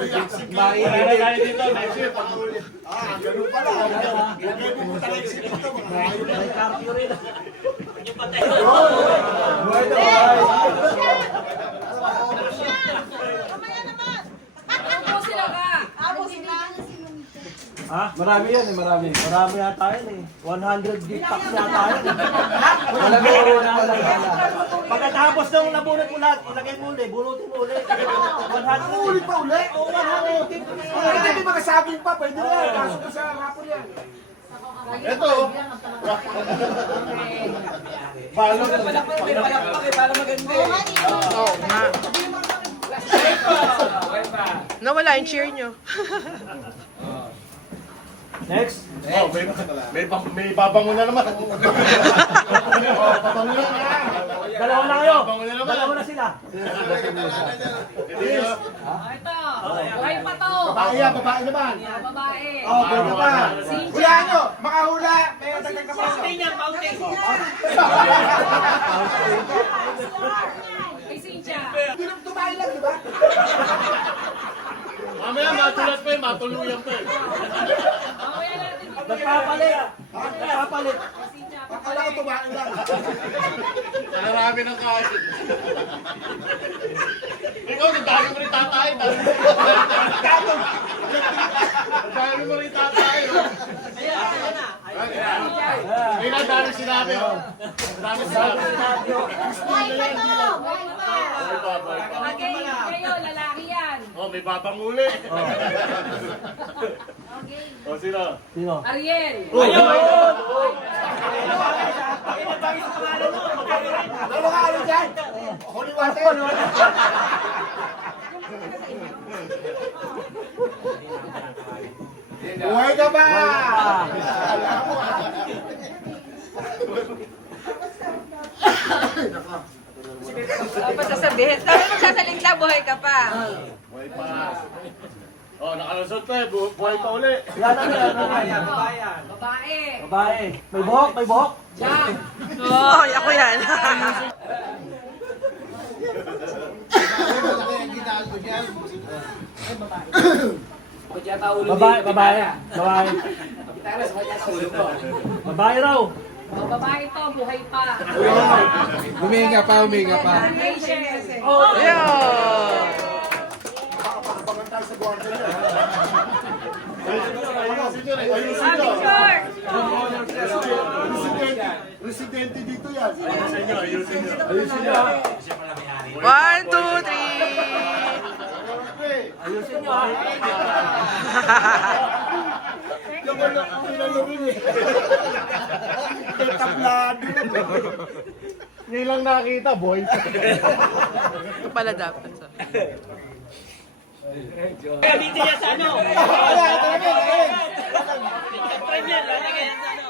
Meron tayo dito, next year. Ganun pala. Ilagay mo talaga isip ito. May carpio rin. Buhay na buhay. Ha? Marami yan eh, marami. Marami yata yan eh. 100 gift packs yata yan eh. Walang guro na walang gala. Pagkatapos nung nabunot mo lahat, ilagay mo ulit, bunutin mo ulit. 100 Ulit pa ulit? Oo, 100 gift. Hindi may mga sabong pa. Pwede na yan. Kaso ko sa hapon yan. Ito. Balon. Para maganda eh. Nawala yung cheer nyo. Next. Oh, may babango na naman. Babango na naman. Dalawa na kayo. Babango na naman. Dalawa na sila. Ito, buhay pa to. Babae yan, babae naman. Babae. Oh, pwede pa. Hulaan nyo, makahula. May dagdag na pa. Kay Cynthia. Hindi naman tumahin lang, di ba? Mamaya matulas pa eh, matuluyan pa eh. Mamaya natin dito. Nagpapalit. Nagpapalit. Akala ko tumahin lang. Marami ng kain. Ikaw, ang dami mo rin tatay. Ang dami mo rin tatay. May na dami sinabi. Dami sinabi. Okay, kayo, lalaki yan. Oh, may babanguli. Oh, sino? Sino? Ariel. Ayun! Ano ka ano dyan? Holy water. Buhay ka ba? Dapat sasabihin. Dapat magsasalita, buhay ka pa. Buhay pa. Oh, nakalusot pa eh. Buhay pa uli. Yan ang yan. Babae. Babae. May buhok, may buhok. Jack. Oh, ako yan. Babae, babae. Babae. Babae raw. O, babae to, buhay pa. Huminga pa, huminga pa. Rachel. Ayun. Ayusin nyo. Residente dito yan. Ayusin nyo. 1, 2, 3. Ayusin nyo ha. Ngayon lang nakita, boy. Ito pala dapat. Gamitin niya sa ano? Premier, lalagay yan sa ano?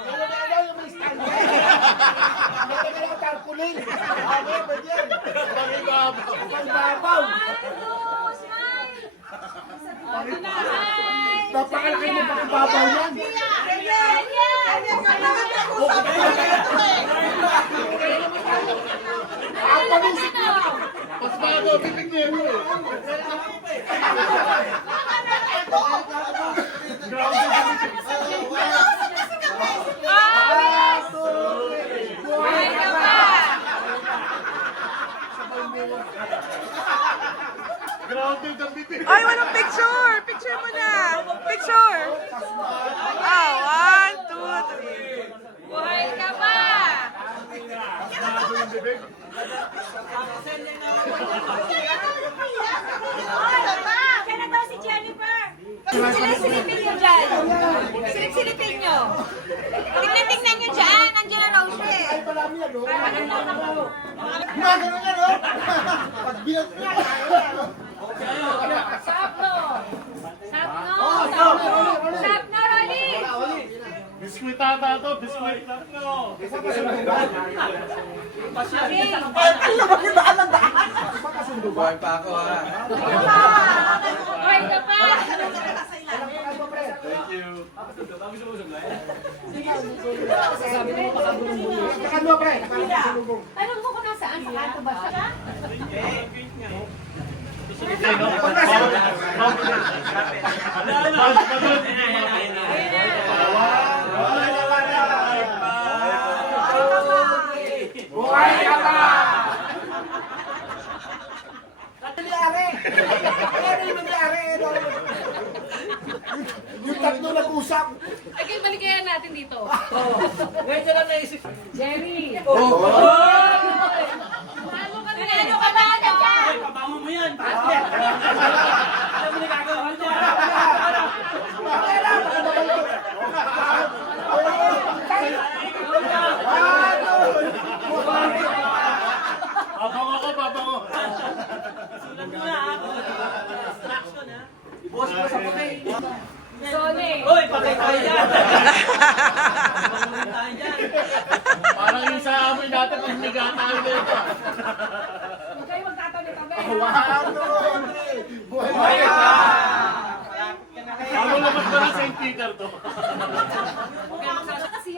Napakalaki mo pakibabaw yan. Mas bago, bibig niya mo eh. Buhay ka pa. Grounded ang bibig. Ay, walang picture. Picture mo na. Picture. Oh, 1, 2, 3. Buhay ka pa. Bago yung bibig. Kaya daw si Jennifer. Silip-silipin nyo dyan. Silip-silipin nyo. Tingnan nyo dyan. Nandiyan na raw siya eh. Ay, marami yan, no? Gumagano yan, no? Pag bilang niya, Sapno. Sapno, Rolly. Biskuit ata to, biskuit. Buhay pa ako, ha? Buhay ka pa. Thank you. Nakano, pre? Nakano sa lubong. Tanong mo kung nasaan. Sa kanto ba siya? Buhay ka pa! Nangyari! Ano yung nangyari? Yung tatlo nag-usap. Okay, balikan natin dito. Ngayon ko lang naisip. Jerry! Oh! Ano ka ba dyan? Pabango mo yan. Alam mo na gagawa niya. Pabango ko, pabango. Sulat mo na ha. Instruction ha. Ibuhos mo sa patay. Sone! Uy, patay tayo dyan. Patay tayo dyan. Parang yung sa amoy natin, ang nagatayo na ito. Huwag kayo magtatabi-tabi. Buhay ka pa! Ano naman ba na St. Peter to?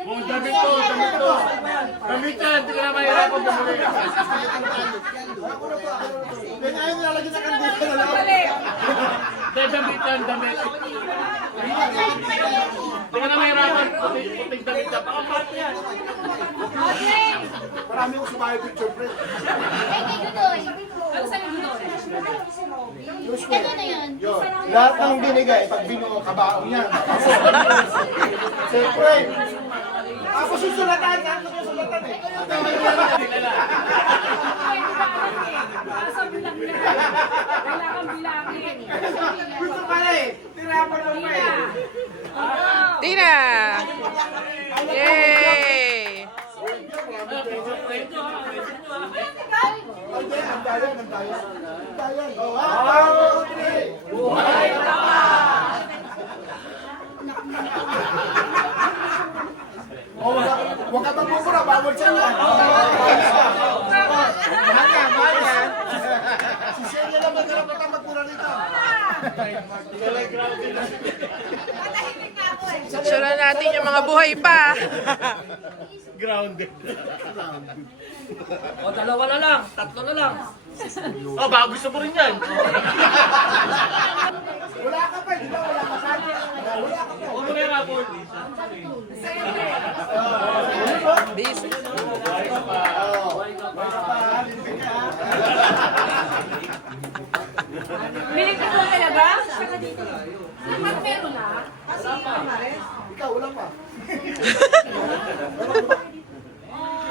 Kung damit to, damit to. Damit yan, hindi ka na mahirapan bumuli. Ganyan nilalagyan ng kandila na lang. Mali! Hindi, damit yan, damit. Hindi ka na mahirapan. Puting damit ka. Pakapat yan. Okay! Marami akong sumayo picture print. Ano sa'yo doon? Lahat ng binigay, pag binuo, kabaong yan. Siyempre. Ako susulatan, ako susulatan eh. Nasa bilang na. Kailangan bilangin. Gusto pala eh. Tirapan mo pa eh. Tina! Yay! Hindi, ang dayan, ang dayan. Ang dayan. Oh, 1, 2, 3. Buhay ka pa! Oh, huwag ka magmumura, bawal siya yan. Mahal yan, mahal yan. Si Shelia lang magkarapat ang magmura nito. Picture natin yung mga buhay pa. Grounded. O, dalawa na lang. Tatlo na lang. Oh, baka gusto mo rin yan. Wala ka pa, di ba? Wala ka pa. Wala ka pa. Ano na yung apple? Busy. Binig ka po talaga? Dapat meron na. Ikaw, wala pa.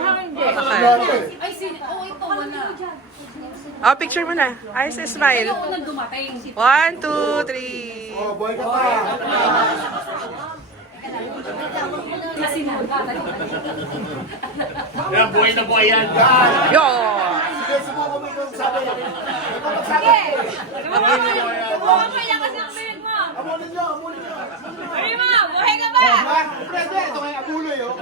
Hindi. Okay. Ay, ito, wala. Oh, picture mo na. Ayos na smile. Ako nang dumating. 1, 2, 3. Oh, buhay ka pa. Kasi na. Yan, buhay na buhay yan. Yo! Sige, subukan mo yung sabi. Ikaw magsabi. Buhay ka yan kasi ang binig mo. Amunin nyo, amunin nyo. Ay mo, buhay ka ba? Pwede, ito kay Abuloy, oh.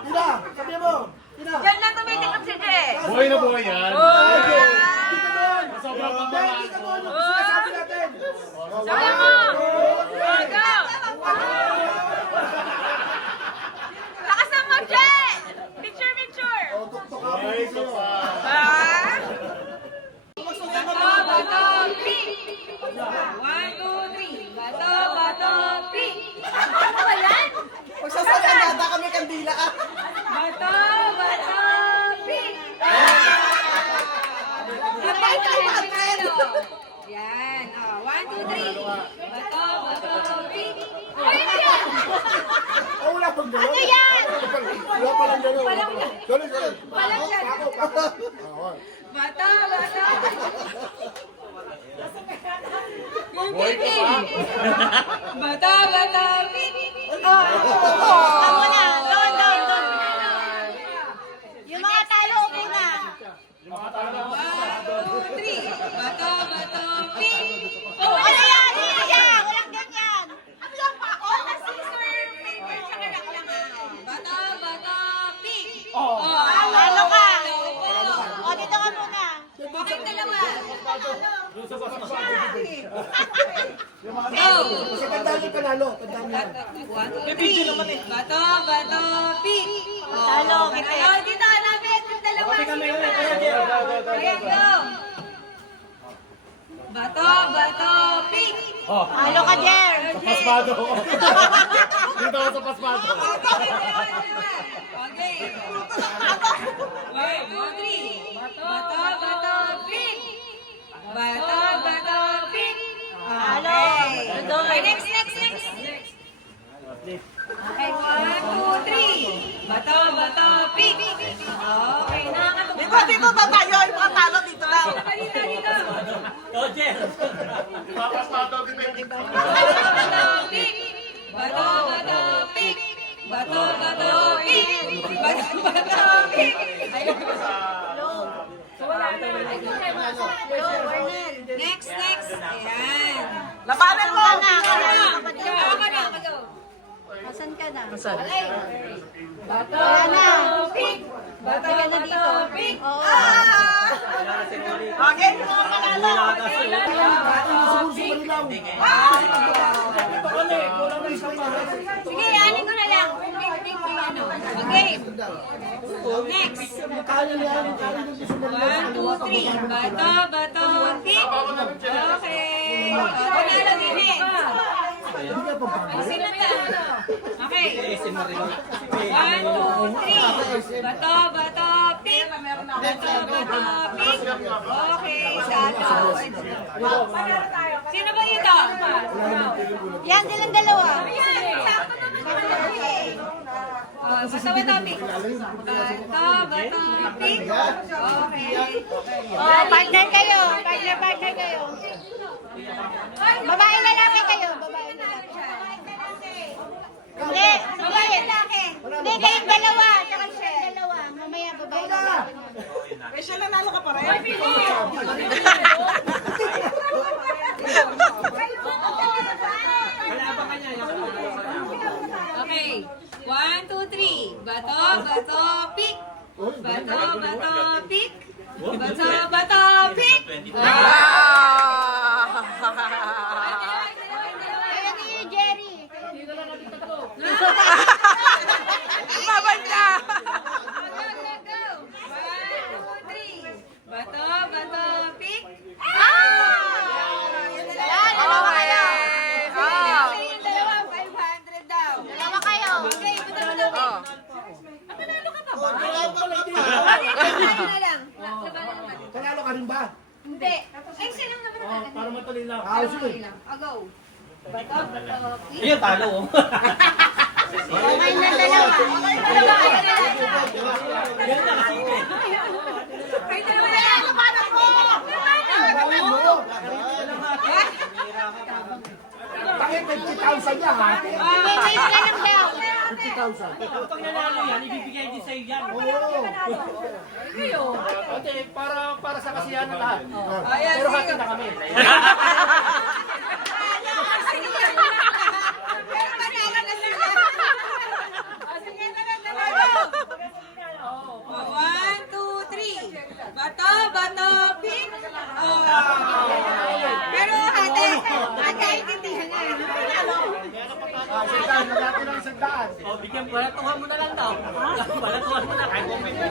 Tina, sabi mo. Tina. Diyan lang tumitikap si Jay. Buhay na buhay yan. Sobrang Hindi, pagmamahal kita ko. mo yung sinasabi natin. Sabi mo. Go. Lakasan mo, Jay. Picture, picture. Oh, tuktok ka. Buhay ka pa. Ah! Bato, bato, pink. 1, 2, 3. Bato, bato, pink. Ano ba yan? Magsasalan nata kami kandila ka. Bato, bato, pink. Kapag kayo makatreno. Yan. 1, 2, 3. Bato, bato, pink. Ay, ano yan? Oh, wala pang gano'n. Ano yan? Wala palang gano'n. Gano'n, gano'n. Walang yan. Ako. Bato, bato. Buhay ka pa. Bato, bato, pink. Tama na. Doon. Yung mga talo, upo na. 1, 2, 3. Bato, bato, pink. Oh, ano yan? Walang ganyan. Ano yan pa? Oh, scissor, paper, tsaka laklangan. Bato, bato, pink. Ano ka? O, dito ka muna. Okay, dalawa. Kasi tandaan yung panalo. Tandaan mo yan. 1, 2, 3. Bato, bato, pink. Talo, kita. Oh, dito ka namin. Yung dalawa. Ayan, go. Bato, bato, pick. Oh, Halo ka, Jer. pasmado. Dito ako sa pasmado. Okay. 1, 2, 3. Bato, bato, pick. Bato, bato, pick. Halo. Okay, next. Okay, 1, 2, 3. Bato, bato, pick. Okay, nakakatulog. Dito tatayo yung mga talo dito lang. Dito. Pasmado, depende. Bato, bato, pick. Bato, bato, pick. Bato, bato, pick. Ayun. Next. Ayan. Labanan mo! Asan ka na? Asan? Bato, pick. Bato, bato, pick. Okay, mga panalo! Sige, anin ko na lang. Okay. Next. 1, 2, 3. Bato, bato, pick. Okay. Panalo din eh. Alisin na ta. Okay. 1, 2, 3. Bato, bato, pick. Bato, bato, pick. Okay. Sato. Sino ba ito? Yan, silang dalawa. Bato, bato, pick. Bato, bato, pick. Okay. Oh, partner kayo. Partner kayo. Babae lalaki kayo. Babae lalaki. Hindi, babae lalaki. Hindi, kayong dalawa. Tsaka siya dalawa. Mamaya babae lalaki. Eh, siya nanalo ka pa rin. Okay. 1, 2, 3. Bato, bato, pick. Bato, bato, pick. Bato, bato, pick. Kaya ni Jerry. Babanda! Go. 1, 2, 3. Bato, bato, pick. Yan, dalawa kayo. Yung dalawa, 500 daw. Dalawa kayo. Okay, bato mo lang. Panalo ka pa ba? Panalo na lang. Panalo ka rin ba? Hindi. Ay, siya lang naman ang Para matuloy lang. Sige. Go. Bato, bato, pick. Ayun, talo. Okay na dalawa. Ay, dalawa na lang. Paano po? Bakit 50,000 niya ha? Wait ka lang daw. 50,000. Pag nanalo yan, ibibigay din sa'yo yan. Ate, para sa kasiyahan ng lahat. Pero hati na kami. Pero manalo na sila. Sige na lang dalawa. 1, 2, 3. Bato, bato, pick. Pero ate, intindihan na. Sandaan, magkakaroon ng sandaan. O, bigyan, balatuhan mo na lang daw. Balatuhan mo na. Kahit moment mo.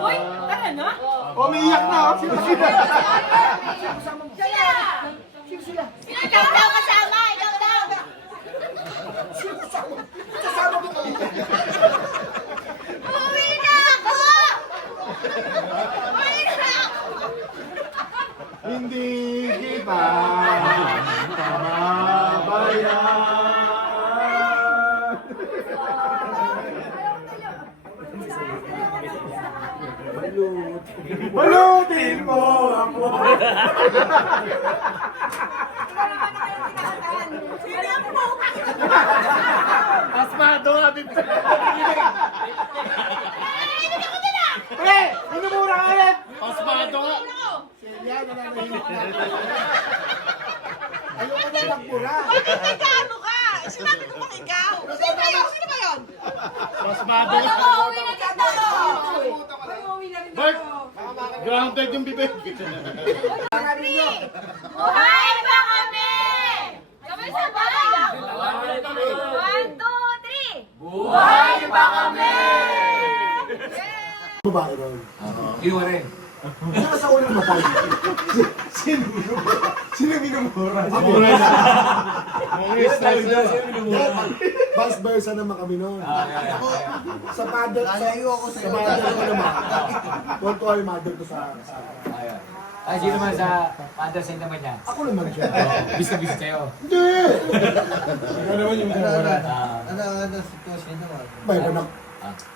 Uy, tara na. Umiiyak na. Sino sila? Ikaw daw kasama, ikaw daw. Kasama ko kami. Uwi na ako! Uwi na ako! Hindi kita pababayaan. Balutin mo ako. Pasmado nga, Bibte. Pre, minumura ka ulit. Pasmado nga. Yan, nananahimik na. Ayoko na nagmura. Bakit nagkano ka? Sinabi ko bang ikaw? Sino ba yun? Sino ba yun? Pasmado nga. Uwi na dito! Bert, grounded yung bibig. Buhay pa kami! babae ron. Kinuha rin. Hindi ka sa ulang matay. Sino minumura? Ako na. Vice versa naman kami noon. Ako, sa father ko naman. Tuwan-tuwa yung mother ko sa... Ayun. Ay, sino man sa Father Saint naman niya? Ako naman siya. Bis na bis sa'yo. Hindi! Ikaw naman yung minumura. Ano sitwasyon naman? Bay,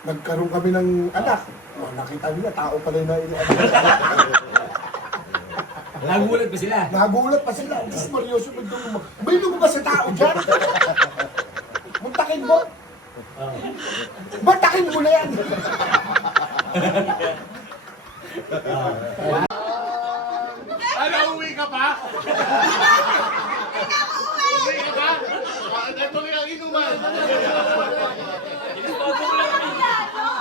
nagkaroon kami ng anak. Oh, nakita nila, tao pala yung nailan. Nagulat ba sila? Nagulat pa sila. Diyos Marioso, may lumabas sa tao dyan. Muntakin mo. Muntakin mo na yan. Ano, uwi ka pa? Uwi ka pa? Ito lang ang inuman.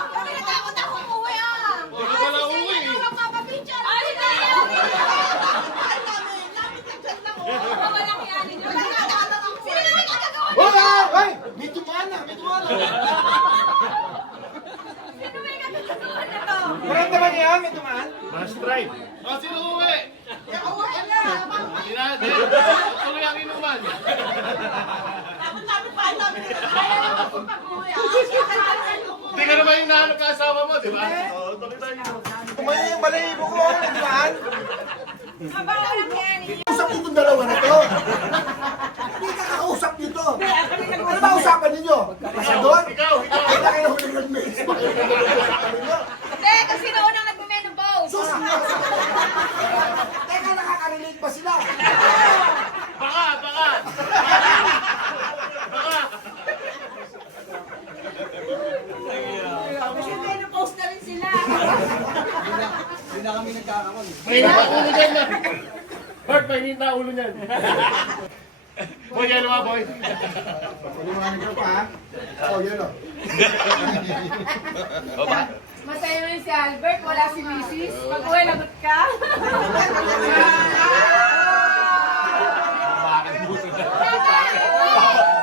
Kami natakot ako umuwi ah! Hindi ka pala uwi. Magpapapicture! Ay, tayo! Lapit na dyan lang oh! Walang yan! Wala na! Sino na nagkagawa nito? Hoy! May tumana! May tumana! Sino may nagkagawa nito? Marami naman yan, may tumaan. Must try. O, sino uwi? Wala! Hindi natin. Ito lang ang inuman. Lapit pa! Lapit na! Ayaw ako pag-uwi ah! Hindi ka naman yung nahanap ka asawa mo, di ba? Oo, tuloy tayo. Tumayo yung balahibo ko, may tumaan. Mabala lang yan! Usap niyo itong dalawa na to. Hindi ka kakausap niyo to. Ano ba usapan ninyo? Pasador? Ikaw. Ay, laki na huling nag-mails. Usapan ninyo? Hindi! Kasi naunang nagme-menopause! Sus! Teka, nakaka-relate ba sila? Baka. Kasi menopause na rin sila! Hindi na kami nagkakakon. Mainit na ulo niyan na. Bert, mainit na ulo niyan. Boy, yan naman, boy. Paliwanag ka pa, ha? Oh, yun o. Masaya mo yun si Albert, wala si Mrs. Pag-uwi, lagot ka.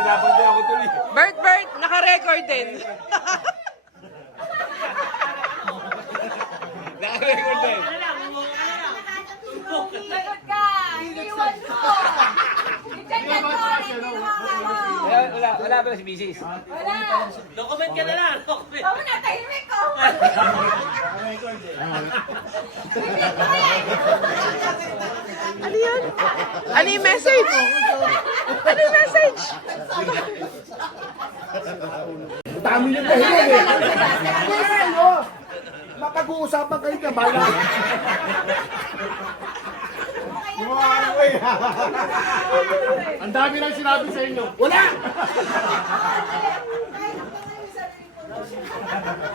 Pinapantay ako tuloy. Bert, naka-record din. Nakarecord din. Lagot ka! Iniwan mo! Ichat-chat ko! Hindi Wala ba si Mrs.? Wala! Document ka na lang, document. Tama na, tahimik ko! Ano yan? Ano yung message? Ano yung message? Dami yung dahilan eh. Hindi kayo. Mapag-uusapan kayo na bala. Ang dami lang sinabi sa inyo. Wala!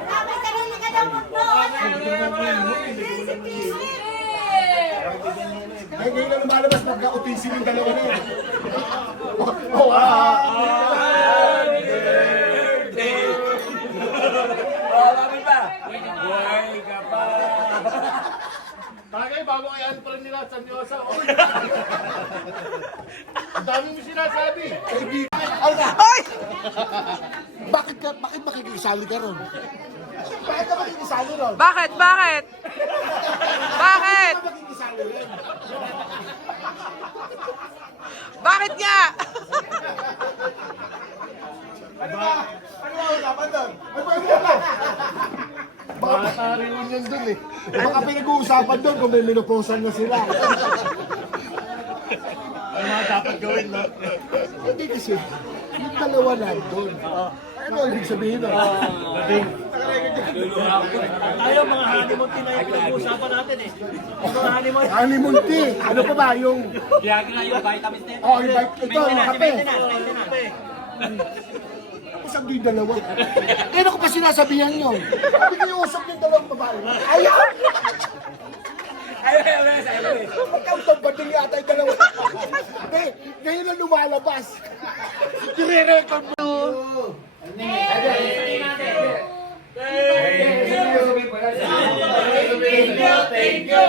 Dapat sarili ka ng mundo! Ay, ngayon na lumalabas, magka-utisin yung dalawa na yun. Bakit pa? Buhay ka pa. Tagay, bago kayan pa rin nila sa Diyosa. Ang dami mo sinasabi. Ay! Bakit makikisali ka ron? Bakit ka makikisali ron? Bakit? Bakit? Bakit? Makikisali rin. Bakit nga? Ano ba? Ano ba usapan doon? Ay, ba? Bata rin yun dun eh. Baka pinag-uusapan doon kung may menopausal na sila. Ano mga dapat gawin, no? Hindi kasi, yung dalawa na doon. Ano ibig sabihin nun? Tayo mga honeymoon tea na yung pinag-uusapan natin eh. Mga honeymoon. Honeymoon tea. Ano pa ba yung... Viagra yung vitamins na yun. Oh, yung ito, yung kape. Maintenance. Tapos ang yung dalawa. Kaya ako pa sinasabihan nyo. Sabi ko yung usap yung dalawang babae. Ayaw! Magkautang ba din yata yung dalawa? Hindi, ngayon na lumalabas. Kire-record mo. Thank you.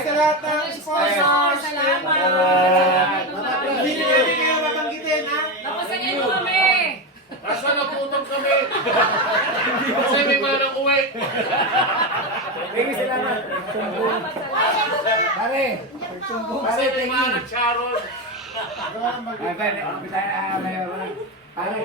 Sa lahat ng sponsors. Salamat! Hindi namin kayo mabanggitin, ha? Napasagay mo kami! Kaso naputok kami. Kasi may ng uwi. Thank you, salamat. Pare. Kasi may mga Sharon. Pare.